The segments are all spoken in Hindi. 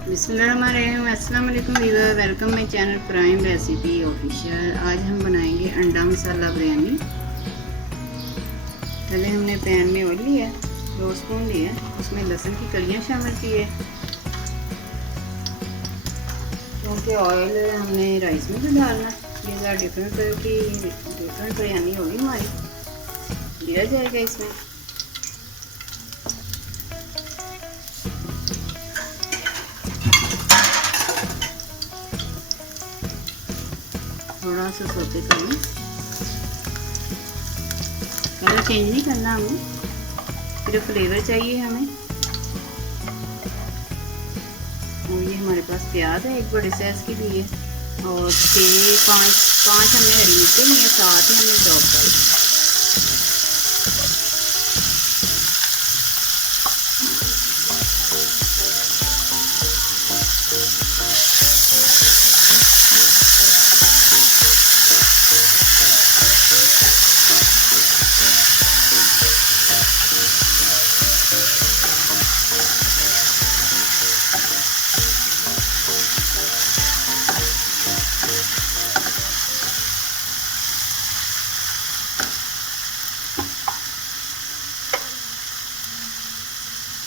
बिस्मिल्लाहिर्रहमानिर्रहीम। अस्सलाम वालेकुम viewer, welcome my channel prime recipe official. आज हम बनाएंगे अंडा मसाला बिरयानी। पहले हमने पैन में ऑयल लिया, 2 स्पून लिया, उसमें लहसुन की कलियां शामिल की है, क्योंकि ऑयल हमने राइस में भी डालना। ये ज़रा डिफरेंट तरह की डिफरेंट बिरयानी होगी हमारी, दिया जाएगा इसमें। थोड़ा सा सोते करें, कलर चेंज नहीं करना हमें, सिर्फ फ्लेवर चाहिए हमें। और ये हमारे पास प्याज है, एक बड़े साइज़ की भी है, और 5 हमने हरी मिर्चें ली है, 7 ही हमने चॉप कर दी।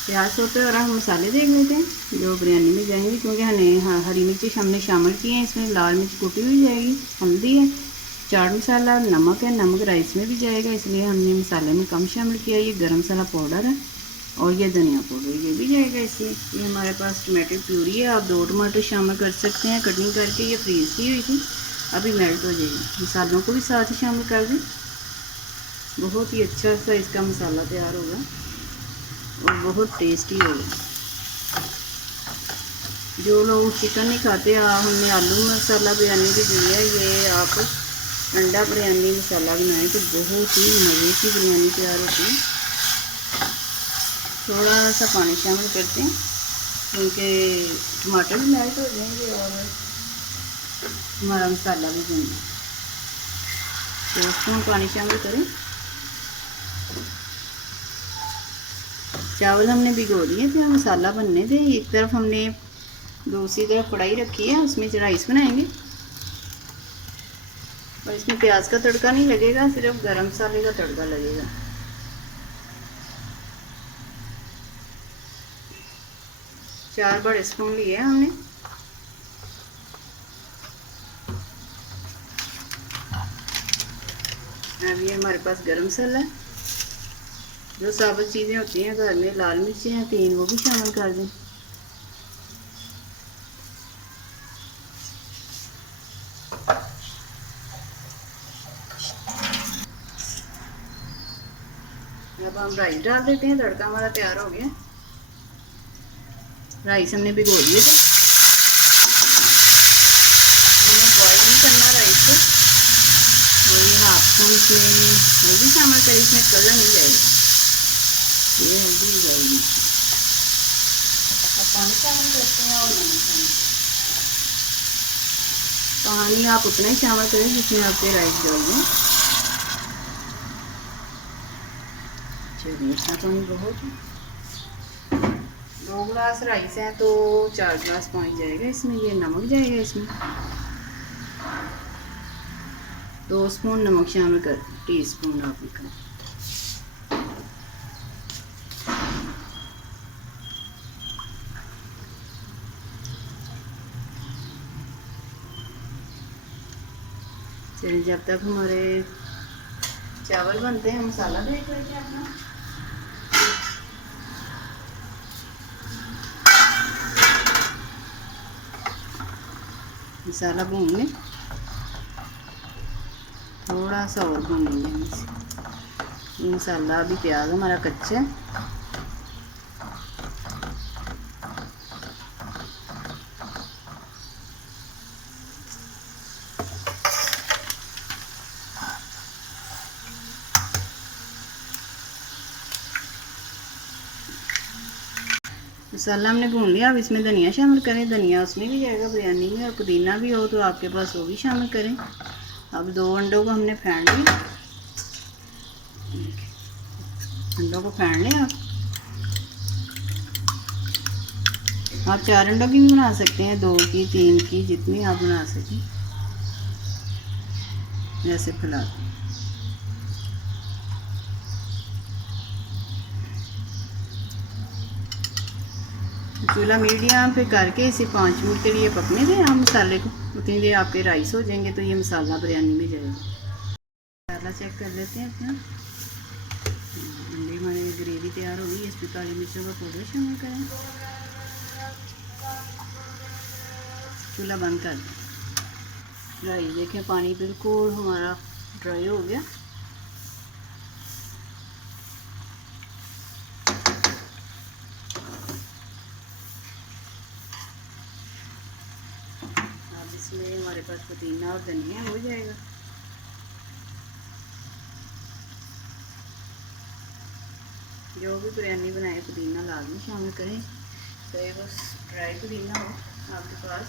प्याज होते और हम मसाले देख लेते हैं जो बिरयानी में जाएंगे, क्योंकि हमने हरी मिर्ची हमने शामिल की हैं इसमें। लाल मिर्च कुटी हुई जाएगी, हल्दी है, चाट मसाला, नमक है, नमक राइस में भी जाएगा, इसलिए हमने मसाले में कम शामिल किया। ये गरम मसाला पाउडर है और ये धनिया पाउडर, ये भी जाएगा इसमें। ये हमारे पास टमाटो प्यूरी है, आप 2 टमाटर शामिल कर सकते हैं कटिंग करके। ये फ्रीज की हुई थी, अभी मेल्ट हो जाएगी। मसालों को भी साथ ही शामिल कर दें, बहुत ही अच्छा सा इसका मसाला तैयार होगा और बहुत टेस्टी होगा। जो लोग चिकन नहीं खाते, हमने आलू मसाला बिरयानी भी दिया है, ये आप अंडा बिरयानी मसाला बनाएं तो बहुत ही मज़े की बिरयानी तैयार होती है। थोड़ा सा पानी शामिल करते हैं, क्योंकि टमाटर भी मेल्ट हो जाएंगे और हमारा मसाला भी बन जाएगा। 2 स्पून पानी शामिल करें। चावल हमने भिगो दिए थे, मसाला बनने थे। एक तरफ हमने दूसरी तरफ कढ़ाई रखी है, उसमें राइस बनाएंगे। और इसमें प्याज का तड़का नहीं लगेगा, सिर्फ गरम मसाले का तड़का लगेगा। चार बड़े स्पून लिए हमने। अब ये हमारे पास गरम मसाला है, जो साबुत चीज़ें होती हैं घर में, लाल मिर्चें हैं 3, वो भी शामिल कर दें। अब हम राइस डाल देते हैं। तड़का हमारा तैयार हो गया। राइस हमने भिगो दिए थे, हमने बॉईल नहीं करना राइस को। और ये 1/2 स्पून इसमें हल्दी शामिल करें, इसमें कलर नहीं जाएगा, ये हल्दी जाएगी। अब पानी शामिल करते हैं और नमक शामिल। पानी आप उतना ही शामिल करें जिसमें आपके राइस डाल दें। चलिए, इतना पानी बहुत है। 2 गिलास राइस है तो 4 गिलास पानी जाएगा इसमें। ये नमक जाएगा इसमें, 2 स्पून नमक शामिल कर, टीस्पून आप कर। चलिए, जब तक हमारे चावल बनते हैं मसाला देख लेते हैं अपना। मसाला भून लें, थोड़ा सा और भून लेंगे। ये मसाला अभी प्याज हमारा कच्चा है। मसाला हमने भून लिया। अब इसमें धनिया शामिल करें, धनिया उसमें भी जाएगा बिरयानी में, और पुदीना भी हो तो आपके पास वो भी शामिल करें। अब 2 अंडों को हमने फेंट लिया। अंडों को फेंट लें आप 4 अंडों की भी बना सकते हैं, 2 की, 3 की, जितनी आप बना सकें ऐसे फैला दें। चूल्हा मीडियम पे करके इसे 5 मिनट के लिए पकने दें आप मसाले को, उतनी देर आपके राइस हो जाएंगे तो ये मसाला बिरयानी में जाएगा। मसाला चेक कर लेते हैं अपना। अंडे हमारे ग्रेवी तैयार हो गई। इस पर काली मिर्चों का पाउडर शामिल करें। चूल्हा बंद कर दें। राइस देखें पानी बिल्कुल हमारा ड्राई हो गया। अब इसमें हमारे पास पुदीना और धनिया हो जाएगा। जो भी बिरयानी बनाए पुदीना लाजमी शामिल करें, चाहे तो बस ड्राई पुदीना हो आपके पास।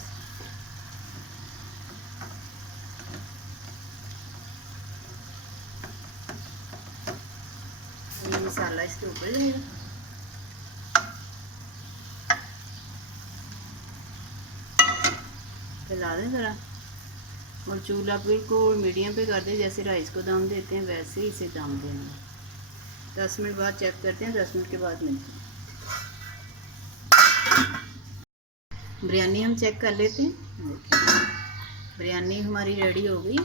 ये मसाला इसके ऊपर जाएगा। फैला दें ज़रा और चूल्हा बिल्कुल मीडियम पे कर दें। जैसे राइस को दम देते हैं वैसे ही इसे दम देना। 10 मिनट बाद चेक करते हैं। 10 मिनट के बाद मिलते हैं। बिरयानी हम चेक कर लेते हैं। देखिए बिरयानी हमारी रेडी हो गई।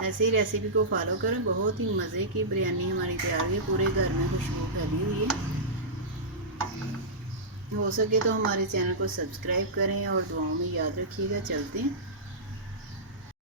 ऐसे ही रेसिपी को फॉलो करें। बहुत ही मज़े की बिरयानी हमारी तैयार हुई है। पूरे घर में खुशबू फैली हुई है। हो सके तो हमारे चैनल को सब्सक्राइब करें और दुआओं में याद रखिएगा। चलते हैं।